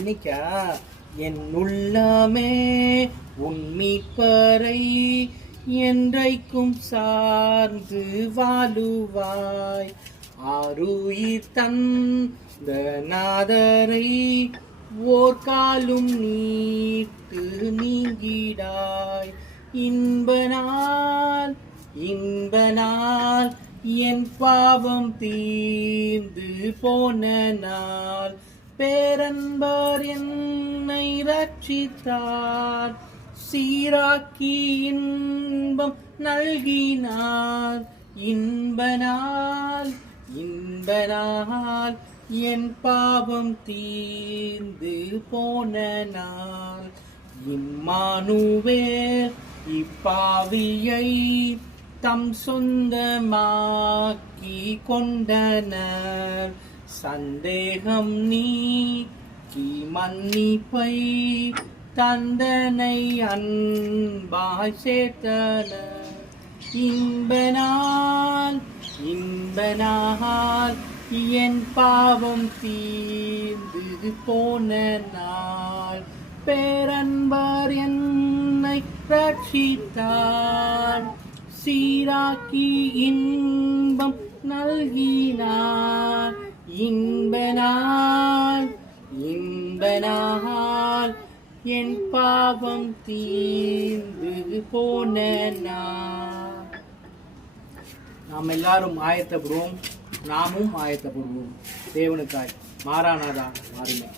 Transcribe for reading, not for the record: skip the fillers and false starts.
இன்னைக்கா என் உள்ளமே உன் மீட்பரை என்றைக்கும் சார்ந்து வாழுவாய். ஆருயிர் தந்த நாதரை ஓர் காலும் நீட்டு நீங்கிடாய். இன்பனால் என் பாவம் தீர்ந்து போன நாள் பேரன்பர் என்னை ரட்சித்தார். சீராக்கி இன்பம் நல்கினார். இன்பனால் என் பாவம் தீர்ந்து போன நாள். இம்மானுவேல் இப்பாவியை தம் சொந்தமாக்கி கொண்டனர். சந்தேகம் நீக்கி மன்னிப்பை தந்தனை அன்பாய் சேர்த்தனர். இன்பனால் என் பாவம் தீர்ந்து போன நாள் பேரன்பர் என்னை ரட்சித்தார். சீராக்கி இன்பம் நல்கினார். இன்பனால் என் பாவம் தீர்ந்து போன நாள். நாம் எல்லாரும் ஆயத்தப்படுவோம். நாமும் ஆயத்தப்படுவோம். தேவனுக்காய். மாராநாதா மாறுமே.